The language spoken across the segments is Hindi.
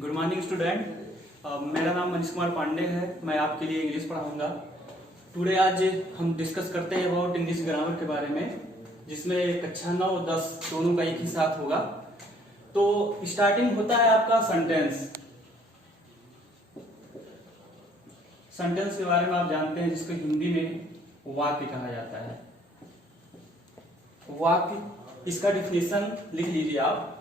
Good morning student. मेरा नाम मनीष कुमार पांडे है। मैं आपके लिए इंग्लिश पढ़ाऊंगा। टुडे आज हम डिस्कस करते हैं अबाउट इंग्लिश ग्रामर के बारे में, जिसमें कक्षा 9 और 10 दोनों का एक ही साथ होगा। तो स्टार्टिंग होता है आपका सेंटेंस। सेंटेंस के बारे में आप जानते हैं, जिसको हिंदी में वाक्य कहा जाता है। वाक्य, इसका डिफिनेशन लिख लीजिए आप।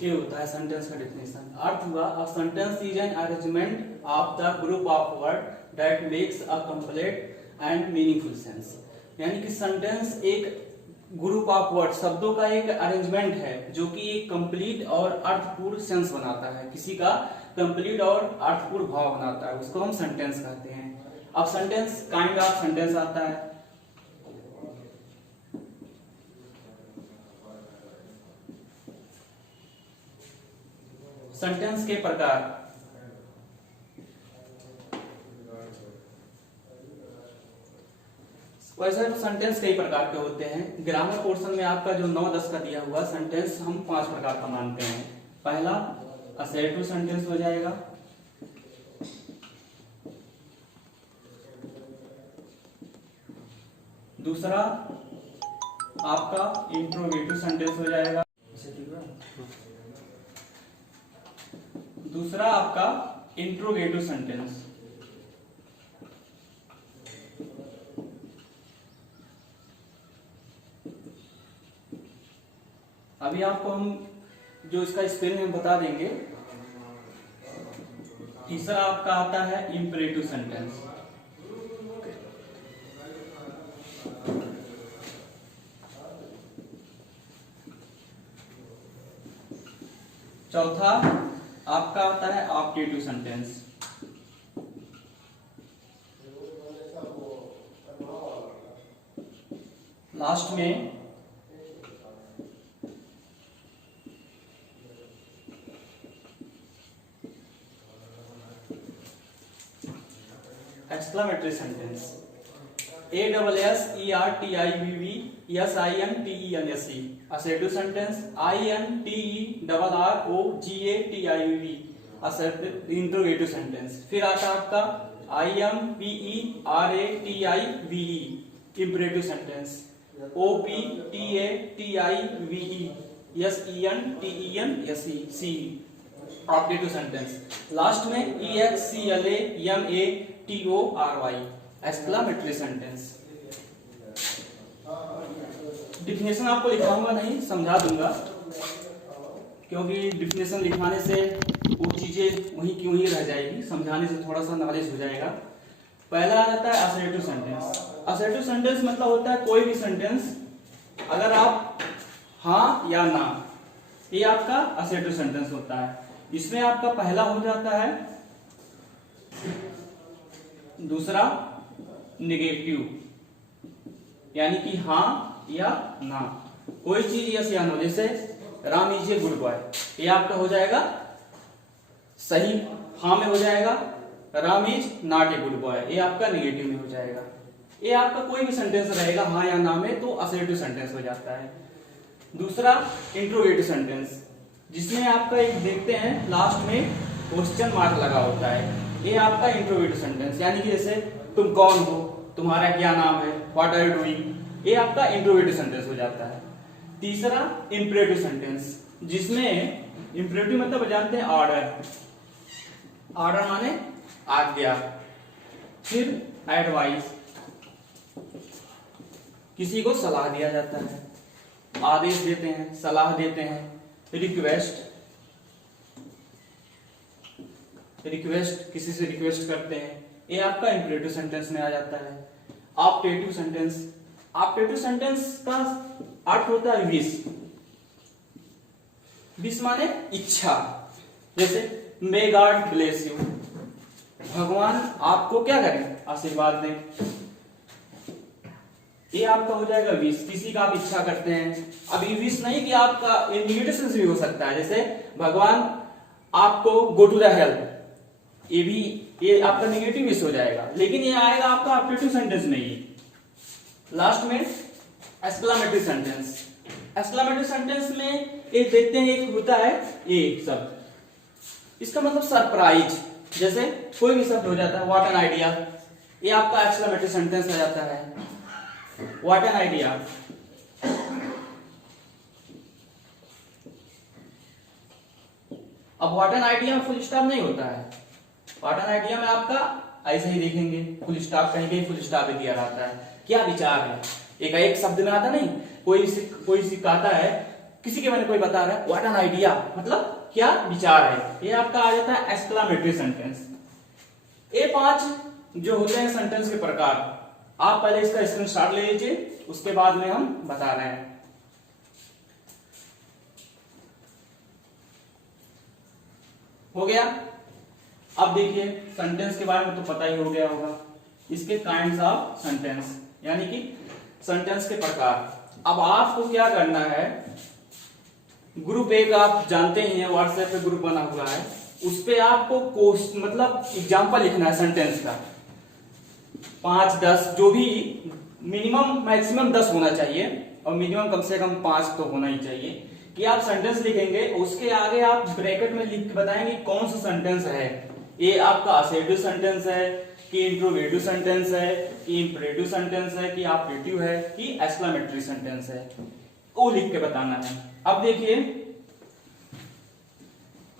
ये होता है सेंटेंस का डिफिनेशन। अर्थ हुआ a sentence is an arrangement of the group of word that makes a complete and meaningful sense. यानी कि सेंटेंस एक ग्रुप ऑफ वर्ड, शब्दों का एक अरेंजमेंट है जो कि एक कंप्लीट और अर्थपूर्ण सेंस बनाता है। किसी का कंप्लीट और अर्थपूर्ण भाव बनाता है, उसको हम सेंटेंस कहते हैं। अब सेंटेंस काइंड ऑफ सेंटेंस आता है। सेंटेंस के प्रकार। वैसे तो सेंटेंस कई प्रकार के होते हैं। ग्रामर पोर्शन में आपका जो 9-10 का दिया हुआ सेंटेंस हम 5 प्रकार का मानते हैं। पहला असर्टिव सेंटेंस हो जाएगा। दूसरा आपका इंट्रोगेटिव सेंटेंस हो जाएगा। दूसरा आपका इंट्रोगेटिव सेंटेंस। अभी आपको हम जो इसका स्पेलिंग बता देंगे। तीसरा आपका आता है इंपरेटिव सेंटेंस। चौथा आपका आता है ऑप्टेटिव सेंटेंस। लास्ट में exclamatory sentence. ASSERTIVV assertive sentence। INTERROGATIVV assertive interrogative sentence। फिर आता है आपका IMPERATIVE imperative sentence। OPTATIVE optative sentence। Last में EXCLAMATORY exclamatory sentence। डिफिनेशन आपको लिखाऊंगा नहीं, समझा दूंगा, क्योंकि डिफिनेशन लिखवाने से वो चीजें वहीं की वहीं रह जाएगी, समझाने से थोड़ा सा नॉलेज हो जाएगा। पहला आ जाता है असर्टिव सेंटेंस। असर्टिव सेंटेंस मतलब होता है कोई भी सेंटेंस अगर आप हाँ या ना, ये आपका असर्टिव सेंटेंस होता है। इसमें आपका पहला हो जाता है, दूसरा नेगेटिव, यानी कि हाँ या ना, कोई चीज यस या नो। जैसे Ram is a good boy, ये आपका हो जाएगा सही हाँ में हो जाएगा। Ram is not a good boy, ये आपका नेगेटिव में हो जाएगा। ये आपका कोई भी सेंटेंस रहेगा हाँ या ना में, तो असर्टिव सेंटेंस हो जाता है। दूसरा इंट्रोगेटिव सेंटेंस, जिसमें आपका एक देखते हैं लास्ट में क्वेश्चन मार्क लगा होता है, ये आपका इंट्रोगेटिव सेंटेंस। यानी कि जैसे तुम कौन हो, तुम्हारा क्या नाम है, व्हाट आर यू डूइंग, ये आपका इंट्रोगेटिव सेंटेंस हो जाता है। तीसरा इंपरेटिव सेंटेंस, जिसमें इंपरेटिव मतलब जानते हैं ऑर्डर। ऑर्डर माने आज्ञा। फिर एडवाइस, किसी को सलाह दिया जाता है, आदेश देते हैं, सलाह देते हैं। रिक्वेस्ट, रिक्वेस्ट किसी से रिक्वेस्ट करते हैं, ये आपका इंपरेटिव सेंटेंस में आ जाता है। ऑप्टेटिव सेंटेंस, ऑप्टेटिव सेंटेंस का अर्थ होता है विश, विश माने इच्छा। जैसे मे गॉड ब्लेस यू, भगवान आपको क्या करें, आशीर्वाद दें। ये आपका हो जाएगा विश, किसी का आप इच्छा करते हैं। अब ये विश नहीं कि आपका नेगेटिव सेंस भी हो सकता है, जैसे भगवान आपको गो टू द हेल्प, ये भी ये आपका नेगेटिव विश हो जाएगा, लेकिन ये आएगा आपका ऑप्टेटिव सेंटेंस में ही। लास्ट में एक्सक्लेमेटरी सेंटेंस, एक्सक्लेमेटरी सेंटेंस में एक देखते हैं, एक होता है ये शब्द, इसका मतलब सरप्राइज। जैसे कोई भी शब्द हो जाता है, व्हाट एन आइडिया, ये आपका एक्सक्लेमेटरी सेंटेंस आ जाता है, व्हाट एन आइडिया। अब व्हाट एन आइडिया में फुल स्टॉप नहीं होता है, व्हाट एन आइडिया में आपका ऐसे ही देखेंगे, फुल स्टॉप कहीं कहीं फुल स्टॉप दिया रहता है, क्या विचार है, एक शब्द में आता नहीं। कोई सिखाता है, किसी के बारे में कोई बता रहा है, व्हाट एन आइडिया मतलब क्या विचार है, ये आपका आ जाता है एक्सक्लेमेटरी सेंटेंस। ये 5 जो होते हैं सेंटेंस के प्रकार, आप पहले इसका स्क्रीनशॉट ले लीजिए, उसके बाद में हम बता रहे हैं। हो गया। अब देखिए सेंटेंस के बारे में तो पता ही हो गया होगा, इसके काइंड्स ऑफ सेंटेंस यानी कि सेंटेंस के प्रकार। अब आपको क्या करना है, ग्रुप एक आप जानते ही हैं, व्हाट्सएप पे ग्रुप बना हुआ है, उस पे आपको मतलब एग्जाम्पल लिखना है सेंटेंस का, 5-10 जो भी, मिनिमम मैक्सिमम 10 होना चाहिए और मिनिमम कम से कम 5 तो होना ही चाहिए, कि आप सेंटेंस लिखेंगे, उसके आगे आप ब्रैकेट में लिख के बताएंगे कौन सा सेंटेंस है, ये आपका असर्टिव सेंटेंस है कि इंट्रोगेटिव सेंटेंस है कि इंपरेटिव सेंटेंस है कि ऑप्टेटिव है कि एक्सक्लेमेटरी सेंटेंस है, वो लिख के बताना है। अब देखिए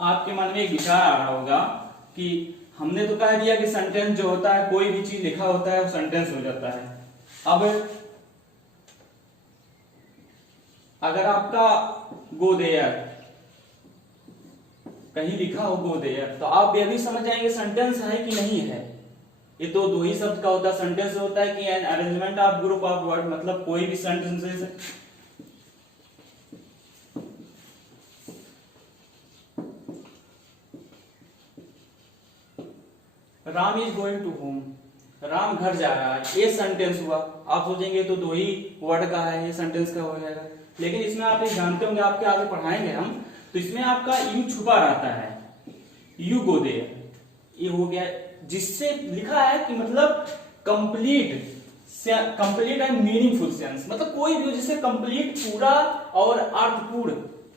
आपके मन में एक विचार आ रहा होगा कि हमने तो कह दिया कि सेंटेंस जो होता है, कोई भी चीज लिखा होता है वो सेंटेंस हो जाता है। अब अगर आपका गो देयर कहीं लिखा हो गो देयर, तो आप ये भी समझ जाएंगे सेंटेंस है कि नहीं है। ये तो 2 ही शब्द का होता है, सेंटेंस होता है कि an arrangement of group of word, मतलब कोई भी sentences Ram is going to home, Ram घर जा रहा है, ये सेंटेंस हुआ। आप सोचेंगे तो 2 ही वर्ड का है, ये सेंटेंस का हो जाएगा, लेकिन इसमें आप ये जानते होंगे, आपके आगे पढ़ाएंगे हम, तो इसमें आपका यू छुपा रहता है, यू गो देयर, ये हो गया, जिससे लिखा है कि मतलब कंप्लीट एंड मीनिंगफुल सेंस, मतलब कोई भी जिससे कंप्लीट पूरा और अर्थपूर्ण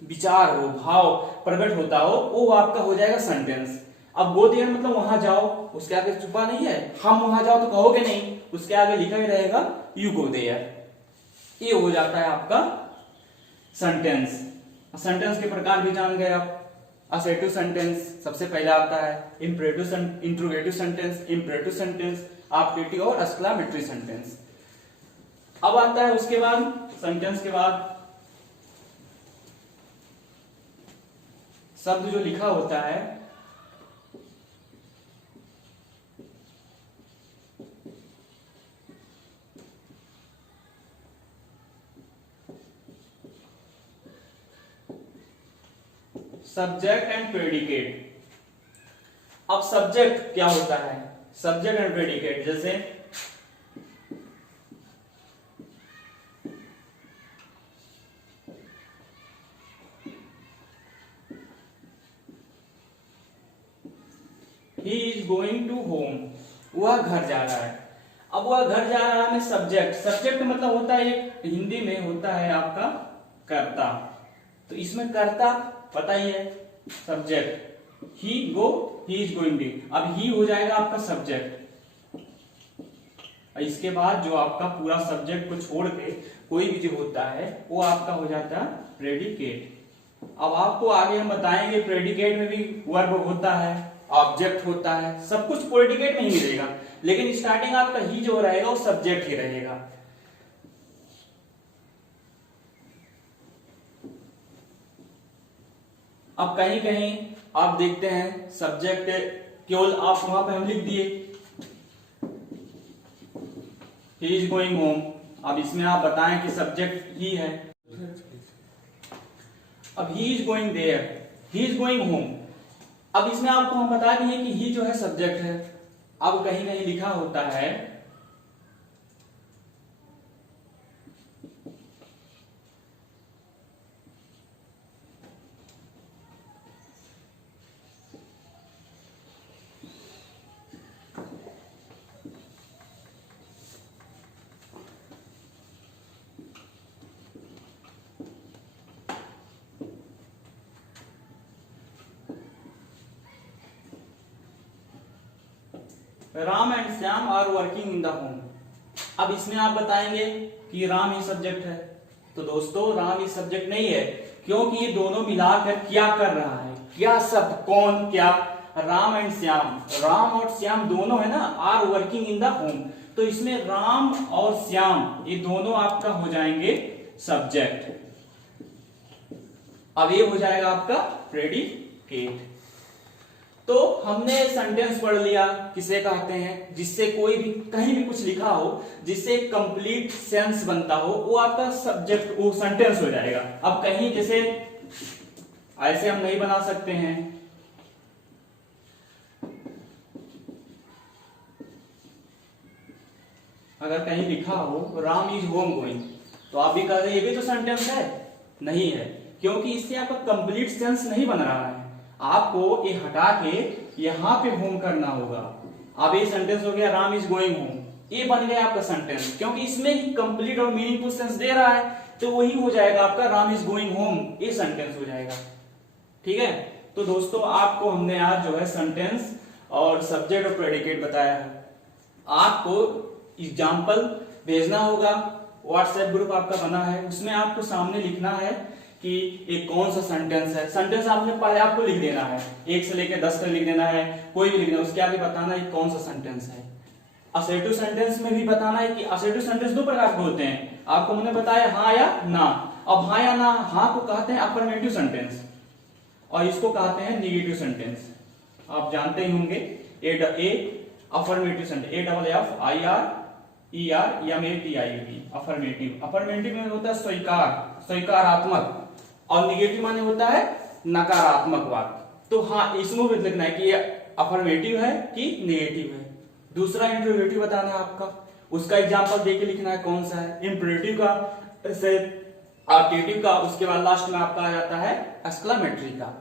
विचार हो, भाव प्रकट होता हो, वो आपका हो जाएगा सेंटेंस। अब गो देयर मतलब वहां जाओ, उसके आगे छुपा नहीं है, हम वहां जाओ तो कहोगे नहीं, उसके आगे लिखा ही रहेगा यू गो देयर, ये हो जाता है आपका सेंटेंस। सेंटेंस के प्रकार भी जान गए आप। असर्टिव सेंटेंस सबसे पहले आता है, interrogative sentence, imperative sentence, optative और एक्सक्लेमेटरी सेंटेंस। अब आता है उसके बाद सेंटेंस के बाद शब्द जो लिखा होता है, सब्जेक्ट एंड प्रेडिकेट। अब सब्जेक्ट क्या होता है, सब्जेक्ट एंड प्रेडिकेट, जैसे he is going to home, वह घर जा रहा है। अब वह घर जा रहा है में सब्जेक्ट, सब्जेक्ट मतलब होता है, एक हिंदी में होता है आपका कर्ता, तो इसमें कर्ता पता ही है subject, he is going to, अब ही हो जाएगा आपका सब्जेक्ट। इसके बाद जो आपका पूरा सब्जेक्ट को छोड़ के कोई भी जो होता है वो आपका हो जाता है प्रेडिकेट। अब आपको आगे हम बताएंगे प्रेडिकेट में भी वर्ब होता है, ऑब्जेक्ट होता है, सब कुछ प्रेडिकेट में ही मिलेगा, लेकिन स्टार्टिंग आपका ही जो रहेगा वो सब्जेक्ट ही रहेगा। अब कहीं कहीं आप देखते हैं सब्जेक्ट केवल आप वहां पे हम लिख दिए ही इज गोइंग होम। अब इसमें आप बताएं कि सब्जेक्ट ही है। अब he is going there, he is going home. अब इसमें आपको हम बता दिए कि ही जो है सब्जेक्ट है। अब कहीं कहीं लिखा होता है Ram and Shyam are working in the home. अब इसमें आप बताएंगे कि राम ही सब्जेक्ट है। तो दोस्तों राम ही सब्जेक्ट नहीं है, क्योंकि ये दोनों मिलाकर क्या कर रहा है, क्या शब्द, कौन, क्या, राम एंड श्याम, राम और श्याम दोनों है ना, are working in the home. तो इसमें राम और श्याम ये दोनों आपका हो जाएंगे सब्जेक्ट। अब ये हो जाएगा आपका प्रेडिकेट। तो हमने सेंटेंस पढ़ लिया किसे कहते हैं, जिससे कोई भी कहीं भी कुछ लिखा हो जिससे कंप्लीट सेंस बनता हो, वो आपका सब्जेक्ट, वो सेंटेंस हो जाएगा। अब कहीं जैसे ऐसे हम नहीं बना सकते हैं, अगर कहीं लिखा हो राम इज होम गोइंग, तो आप भी कह रहे ये भी तो सेंटेंस है, नहीं है, क्योंकि इससे आपका कंप्लीट सेंस नहीं बन रहा है। आपको ये हटा के यहां पे होम करना होगा। अब ये सेंटेंस हो गया राम इज गोइंग होम, ये बन गया आपका सेंटेंस, क्योंकि इसमें ही कंप्लीट और मीनिंगफुल सेंस दे रहा है, तो वही हो जाएगा आपका राम इज गोइंग होम, ये सेंटेंस हो जाएगा। ठीक है, तो दोस्तों आपको हमने आज जो है सेंटेंस और सब्जेक्ट और प्रेडिकेट बताया है। आपको एग्जाम्पल भेजना होगा, व्हाट्सएप ग्रुप आपका बना है, उसमें आपको सामने लिखना है कि ये कौन सा सेंटेंस है। सेंटेंस आपने पहले आपको लिख देना है, 1 से लेकर 10 तक लिख देना है, कोई भी लिख देना, उसके आगे बताना है कौन सा सेंटेंस है। असर्टिव सेंटेंस में भी बताना है कि असर्टिव सेंटेंस 2 प्रकार के होते हैं, आपको मैंने बताया हाँ या ना। अब हाँ या ना, हाँ को कहते हैं अफर्मेटिव सेंटेंस और इसको कहते हैं निगेटिव सेंटेंस। आप जानते ही होंगे a affirmative sentence, AFFIRMATIV affirmative. Affirmative में होता है स्वीकार, स्वीकारात्मक, और निगेटिव माने होता है नकारात्मक वाक्य। तो हाँ, इसमें भी लिखना है कि ये अफर्मेटिव है कि नेगेटिव है। दूसरा इंट्रोगेटिव बताना है आपका, उसका एग्जांपल देके लिखना है कौन सा है। इंपरेटिव का से आर्टिटिव का, उसके बाद लास्ट में आपका आ जाता है एक्सक्लेमेटरी का,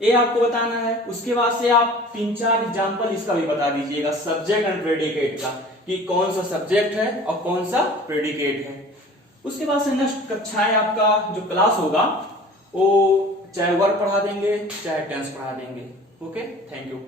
ये आपको बताना है। उसके बाद से आप 3-4 एग्जांपल इसका भी बता दीजिएगा सब्जेक्ट एंड प्रेडिकेट का, कि कौन सा सब्जेक्ट है और कौन सा प्रेडिकेट है। उसके बाद से नेक्स्ट कक्षाएं आपका जो क्लास होगा वो चाहे वर्ब पढ़ा देंगे चाहे टेंस पढ़ा देंगे। Okay, thank you.